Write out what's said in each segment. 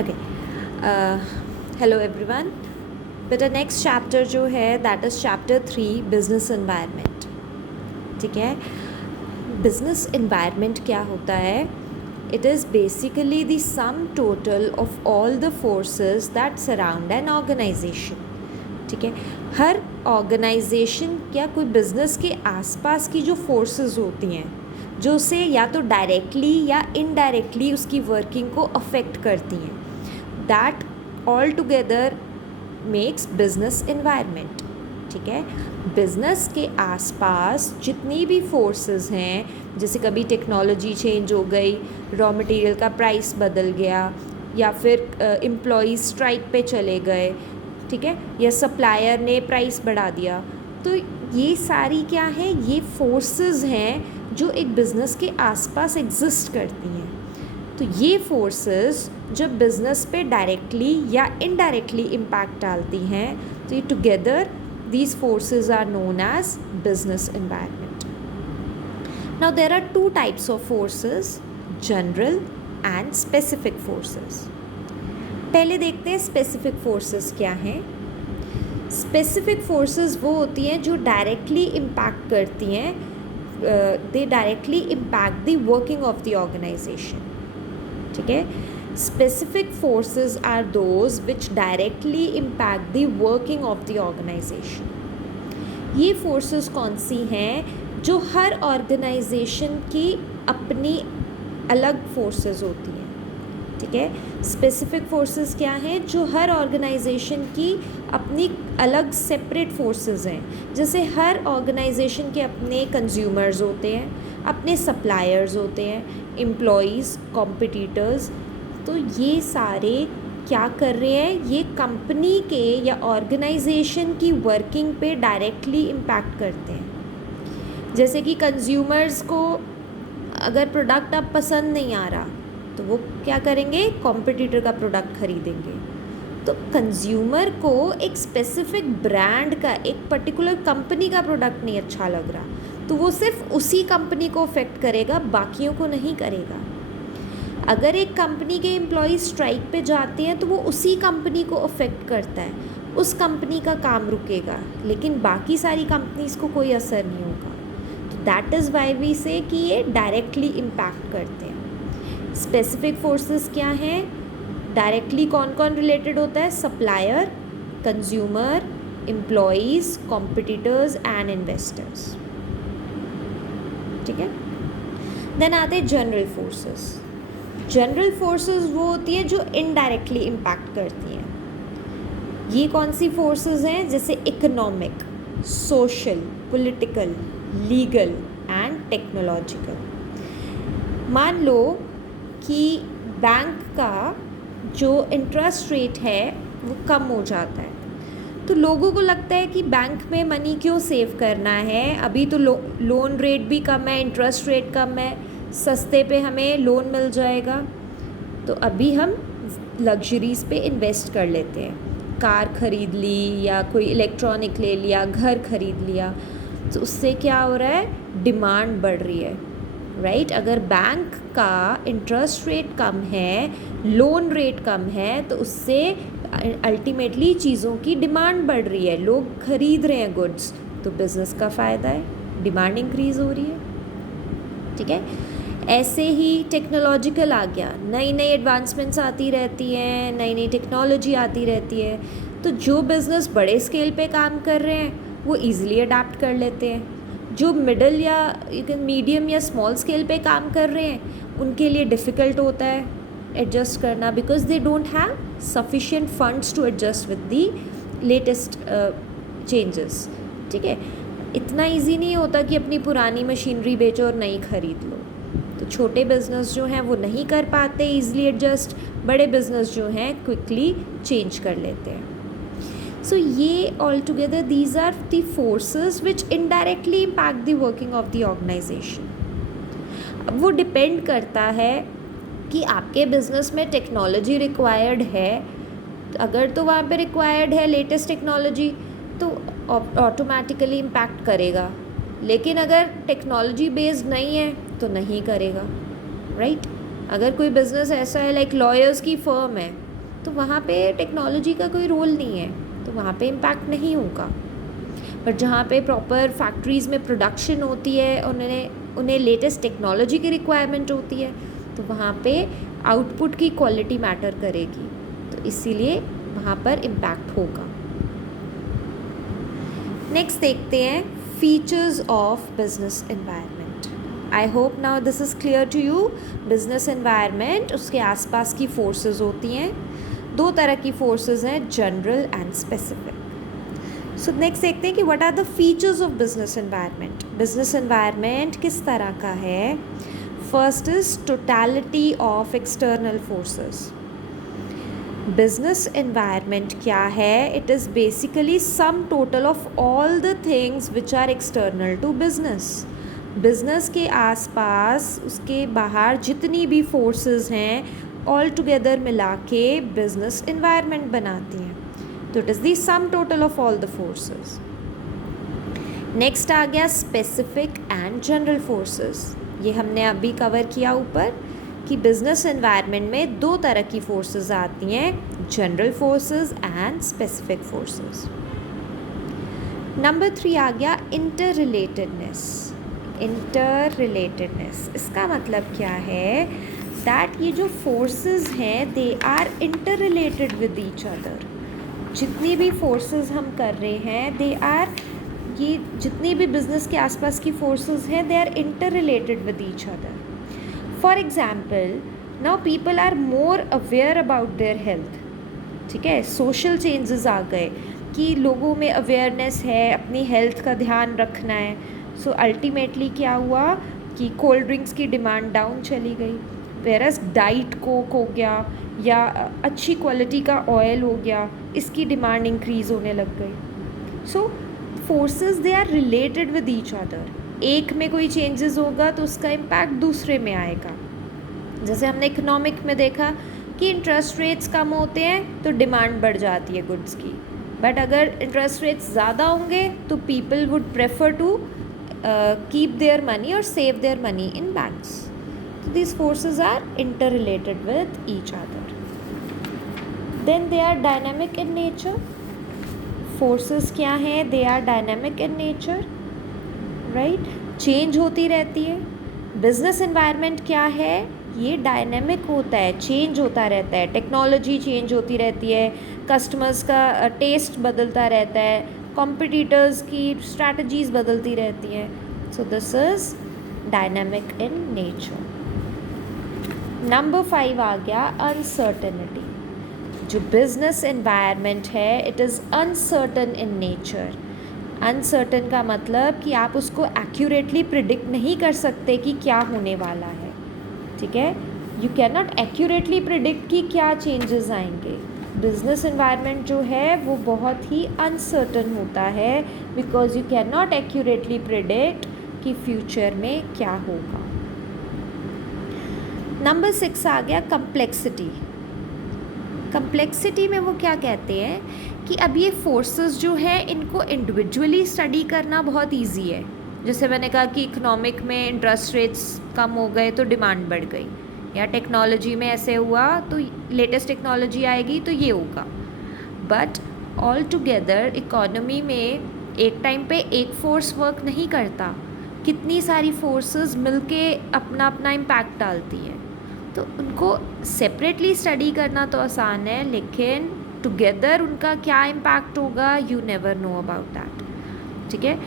Okay, hello everyone. बेटा next chapter जो है that is chapter 3 business environment. ठीक है, बिजनेस एनवायरनमेंट क्या होता है? It is basically the sum total of all the forces that surround an organisation. ठीक है, हर ऑर्गेनाइजेशन या कोई बिजनेस के आसपास की जो फोर्सेस होती हैं जो उसे या तो डायरेक्टली या इनडायरेक्टली उसकी वर्किंग को अफेक्ट करती हैं, that all together makes business environment. ठीक है, बिजनेस के आसपास जितनी भी फोर्सेस हैं, जैसे कभी टेक्नोलॉजी चेंज हो गई, रॉ मटेरियल का प्राइस बदल गया, या फिर एम्प्लॉयज़ स्ट्राइक पे चले गए, ठीक है, या सप्लायर ने प्राइस बढ़ा दिया, तो ये सारी क्या है? ये फोर्सेस हैं जो एक बिज़नेस के आसपास एग्जिस्ट करती हैं। तो ये फोर्सेस जब बिज़नेस पे डायरेक्टली या इनडायरेक्टली इम्पैक्ट डालती हैं, तो ये together these forces are known as business environment. Now there are two types of forces, general and specific forces. पहले देखते हैं specific forces क्या हैं। Specific forces वो होती हैं जो directly impact करती हैं, they directly impact the working of the organization. ठीक है, specific forces are those which directly impact the working of the organization. ये forces कौन सी हैं? जो हर organization की अपनी अलग forces होती हैं। ठीक है, specific forces क्या हैं? जो हर organization की अपनी अलग separate forces हैं। जैसे हर organization के अपने consumers होते हैं, अपने suppliers होते हैं, employees, competitors। तो ये सारे क्या कर रहे हैं? ये कंपनी के या ऑर्गेनाइजेशन की वर्किंग पे डायरेक्टली इम्पैक्ट करते हैं। जैसे कि कंज्यूमर्स को अगर प्रोडक्ट अब पसंद नहीं आ रहा तो वो क्या करेंगे? कॉम्पिटिटर का प्रोडक्ट खरीदेंगे। तो कंज्यूमर को एक स्पेसिफिक ब्रांड का, एक पर्टिकुलर कंपनी का प्रोडक्ट नहीं अच्छा लग रहा, तो वो सिर्फ उसी कंपनी को अफेक्ट करेगा, बाकियों को नहीं करेगा। अगर एक कंपनी के एम्प्लॉयज़ स्ट्राइक पे जाते हैं तो वो उसी कंपनी को अफेक्ट करता है, उस कंपनी का काम रुकेगा, लेकिन बाकी सारी कंपनीज़ को कोई असर नहीं होगा। तो दैट इज़ वाई वी से कि ये डायरेक्टली इम्पैक्ट करते हैं। स्पेसिफिक फोर्सेस क्या हैं? डायरेक्टली कौन कौन रिलेटेड होता है? Supplier, consumer, employees, competitors and investors. ठीक है, देन आते हैं जनरल फोर्सेस। जनरल फोर्सेस वो होती है जो इनडायरेक्टली इम्पैक्ट करती हैं। ये कौन सी फोर्सेस हैं? जैसे economic, social, political, legal and technological. मान लो कि बैंक का जो इंटरेस्ट रेट है वो कम हो जाता है, तो लोगों को लगता है कि बैंक में मनी क्यों सेव करना है, अभी तो लोन रेट भी कम है, इंटरेस्ट रेट कम है, सस्ते पे हमें लोन मिल जाएगा, तो अभी हम लग्जरीज़ पे इन्वेस्ट कर लेते हैं। कार ख़रीद ली या कोई इलेक्ट्रॉनिक ले लिया, घर ख़रीद लिया, तो उससे क्या हो रहा है? डिमांड बढ़ रही है, राइट? अगर बैंक का इंटरेस्ट रेट कम है, लोन रेट कम है, तो उससे अल्टीमेटली चीज़ों की डिमांड बढ़ रही है, लोग ख़रीद रहे हैं गुड्स, तो बिज़नेस का फ़ायदा है, डिमांड इंक्रीज़ हो रही है। ठीक है, ऐसे ही टेक्नोलॉजिकल आ गया, नई नई एडवांसमेंट्स आती रहती हैं, नई नई टेक्नोलॉजी आती रहती है, तो जो बिज़नेस बड़े स्केल पे काम कर रहे हैं वो ईज़िली अडाप्ट कर लेते हैं। जो मिडल या मीडियम या स्मॉल स्केल पे काम कर रहे हैं उनके लिए डिफ़िकल्ट होता है एडजस्ट करना, because they don't have sufficient funds to adjust with the latest changes. ठीक है, इतना इजी नहीं होता कि अपनी पुरानी मशीनरी बेचो और नई खरीद लो, तो छोटे बिज़नेस जो हैं वो नहीं कर पाते ईज़िली एडजस्ट, बड़े बिज़नेस जो हैं क्विकली चेंज कर लेते हैं। सो ये all together these are the forces which indirectly impact the working of the organisation. अब वो डिपेंड करता है कि आपके बिज़नेस में टेक्नोलॉजी रिक्वायर्ड है, अगर तो वहाँ पे रिक्वायर्ड है लेटेस्ट टेक्नोलॉजी तो ऑटोमेटिकली इम्पैक्ट करेगा, लेकिन अगर टेक्नोलॉजी बेस्ड नहीं है तो नहीं करेगा, राइट? अगर कोई बिज़नेस ऐसा है लाइक लॉयर्स की फर्म है, तो वहाँ पे टेक्नोलॉजी का कोई रोल नहीं है, तो वहाँ पे इम्पैक्ट नहीं होगा। पर जहाँ पे प्रॉपर फैक्ट्रीज़ में प्रोडक्शन होती है, उन्हें लेटेस्ट टेक्नोलॉजी की रिक्वायरमेंट होती है, तो वहाँ पे आउटपुट की क्वालिटी मैटर करेगी, तो इसीलिए वहाँ पर इम्पैक्ट होगा। नेक्स्ट देखते हैं features of business environment. I hope now this is clear to you. Business environment, उसके आसपास की फोर्सेस होती हैं। दो तरह की फोर्सेस हैं, general and specific. So next देखते हैं कि what are the features of business environment. Business environment किस तरह का है? First is totality of external forces. Business environment क्या है? It is basically sum total of all the things which are external to business. Business के आसपास, उसके बाहर जितनी भी फोर्सेस हैं, ऑल टुगेदर मिला के बिजनेस एनवायरनमेंट बनाती हैं। तो it is the sum total of all the forces. Next आ गया स्पेसिफिक एंड जनरल फोर्सेस। ये हमने अभी कवर किया ऊपर कि बिजनेस एनवायरनमेंट में दो तरह की फोर्सेस आती हैं, general forces and specific forces. Number 3 आ गया इंटर रिलेटेडनेस। इंटर रिलेटेडनेस, इसका मतलब क्या है? दैट ये जो फोर्सेस हैं they are inter related with each other. जितनी भी फोर्सेस हम कर रहे हैं, दे आर, ये जितनी भी बिजनेस के आसपास की फोर्सेस हैं, they are inter related with each other. For example, now people are more aware about their health. ठीक है, सोशल चेंजेस आ गए कि लोगों में अवेयरनेस है, अपनी हेल्थ का ध्यान रखना है। सो अल्टीमेटली क्या हुआ कि कोल्ड ड्रिंक्स की डिमांड डाउन चली गई, वेरस डाइट कोक हो गया या अच्छी क्वालिटी का ऑयल हो गया, इसकी डिमांड इंक्रीज़ होने लग गई। So forces they are related with each other. एक में कोई चेंजेस होगा तो उसका इम्पैक्ट दूसरे में आएगा। जैसे हमने इकोनॉमिक में देखा कि इंटरेस्ट रेट्स कम होते हैं तो डिमांड बढ़ जाती है गुड्स की, बट अगर इंटरेस्ट रेट्स ज़्यादा होंगे तो people would prefer to keep their money और save their money in banks. तो this forces are inter related with each other. Then they are dynamic in nature. Forces क्या हैं? They are dynamic in nature, right, change होती रहती है। Business environment क्या है? ये डायनेमिक होता है, चेंज होता रहता है। टेक्नोलॉजी चेंज होती रहती है, कस्टमर्स का टेस्ट बदलता रहता है, कॉम्पिटिटर्स की स्ट्रैटेजीज बदलती रहती हैं। So this is dynamic in nature. Number 5 आ गया अनसर्टेनिटी। जो बिजनेस एनवायरनमेंट है, it is uncertain in nature. Uncertain का मतलब कि आप उसको एक्यूरेटली प्रिडिक्ट नहीं कर सकते कि क्या होने वाला है। ठीक है, you can not accurately predict कि क्या चेंजेस आएंगे। बिजनेस एनवायरनमेंट जो है वो बहुत ही अनसर्टन होता है, because you can not accurately predict कि फ्यूचर में क्या होगा। नंबर 6 आ गया कम्प्लेक्सिटी। कम्प्लेक्सिटी में वो क्या कहते हैं कि अब ये फोर्सेस जो है इनको इंडिविजुअली स्टडी करना बहुत इजी है। जैसे मैंने कहा कि इकोनॉमिक में इंटरेस्ट रेट्स कम हो गए तो डिमांड बढ़ गई, या टेक्नोलॉजी में ऐसे हुआ तो लेटेस्ट टेक्नोलॉजी आएगी तो ये होगा। बट ऑल टुगेदर इकोनॉमी में एक टाइम पे एक फोर्स वर्क नहीं करता, कितनी सारी फोर्सेस मिलके अपना अपना इम्पैक्ट डालती हैं। तो उनको सेपरेटली स्टडी करना तो आसान है, लेकिन टुगेदर उनका क्या इम्पैक्ट होगा you never know about that. ठीक है,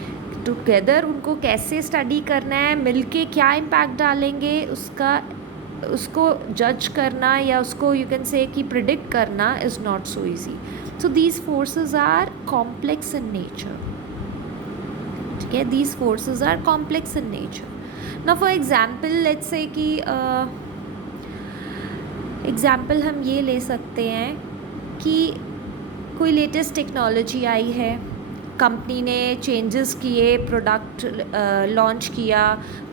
टुगेदर उनको कैसे स्टडी करना है, मिलके क्या इम्पैक्ट डालेंगे, उसको जज करना या उसको यू कैन से कि प्रिडिक्ट करना is not so easy. So these forces are complex in nature. ठीक है, these forces are complex in nature. Now for example let's say कि एग्ज़ाम्पल हम ये ले सकते हैं कि कोई लेटेस्ट टेक्नोलॉजी आई है, कंपनी ने चेंजेस किए, प्रोडक्ट लॉन्च किया,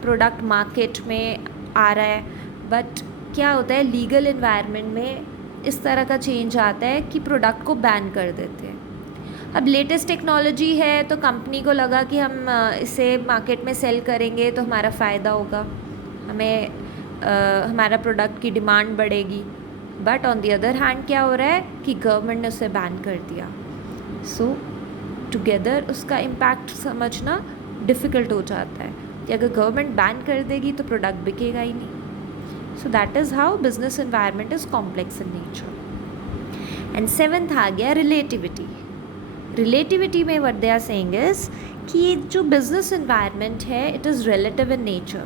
प्रोडक्ट मार्केट में आ रहा है, बट क्या होता है लीगल एनवायरनमेंट में इस तरह का चेंज आता है कि प्रोडक्ट को बैन कर देते हैं। अब लेटेस्ट टेक्नोलॉजी है तो कंपनी को लगा कि हम इसे मार्केट में सेल करेंगे तो हमारा फ़ायदा होगा, हमें हमारा प्रोडक्ट की डिमांड बढ़ेगी, but on the other hand क्या हो रहा है कि गवर्नमेंट ने उसे बैन कर दिया। सो टुगेदर उसका इम्पैक्ट समझना डिफ़िकल्ट हो जाता है कि अगर गवर्नमेंट बैन कर देगी तो प्रोडक्ट बिकेगा ही नहीं। So that is how business environment is complex in nature. And seventh आ गया रिलेटिविटी। रिलेटिविटी में what they are saying is कि ये जो बिजनेस एनवायरनमेंट है it is relative in nature.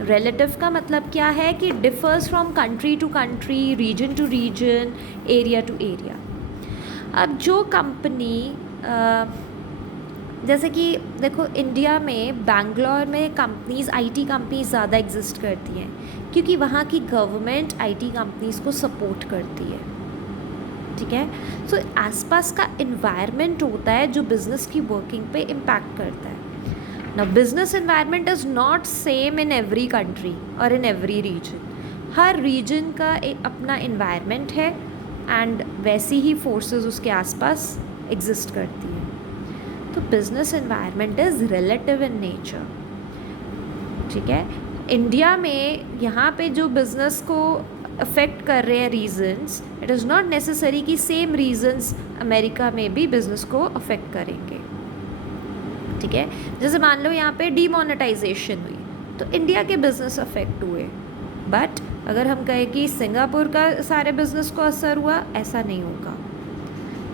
Relative का मतलब क्या है कि differs from country to country, region to region, area to area. अब जो कंपनी जैसे कि देखो इंडिया में बैंगलोर में कंपनीज़, आईटी कंपनीज़ ज़्यादा एग्जिस्ट करती हैं क्योंकि वहाँ की गवर्नमेंट आईटी कंपनीज़ को सपोर्ट करती है, ठीक है। सो आसपास का इन्वायरमेंट होता है जो बिज़नेस की वर्किंग पे इम्पैक्ट करता है। Now business environment is not same in every country or in every region. हर रीजन का एक अपना इन्वायरमेंट है एंड वैसी ही फोर्सेस उसके आसपास एग्जिस्ट करती हैं। तो business environment is relative in nature, ठीक है। इंडिया में यहाँ पे जो बिज़नेस को अफेक्ट कर रहे हैं regions, it is not necessary कि सेम रीजन्स अमेरिका में भी बिज़नेस को अफेक्ट करेंगे, ठीक है। जैसे मान लो यहाँ पे डीमोनेटाइजेशन हुई तो इंडिया के बिज़नेस अफेक्ट हुए, बट अगर हम कहें कि सिंगापुर का सारे बिज़नेस को असर हुआ, ऐसा नहीं होगा।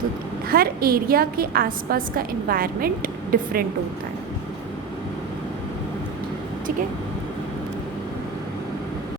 तो हर एरिया के आसपास का इन्वायरमेंट डिफरेंट होता है, ठीक है।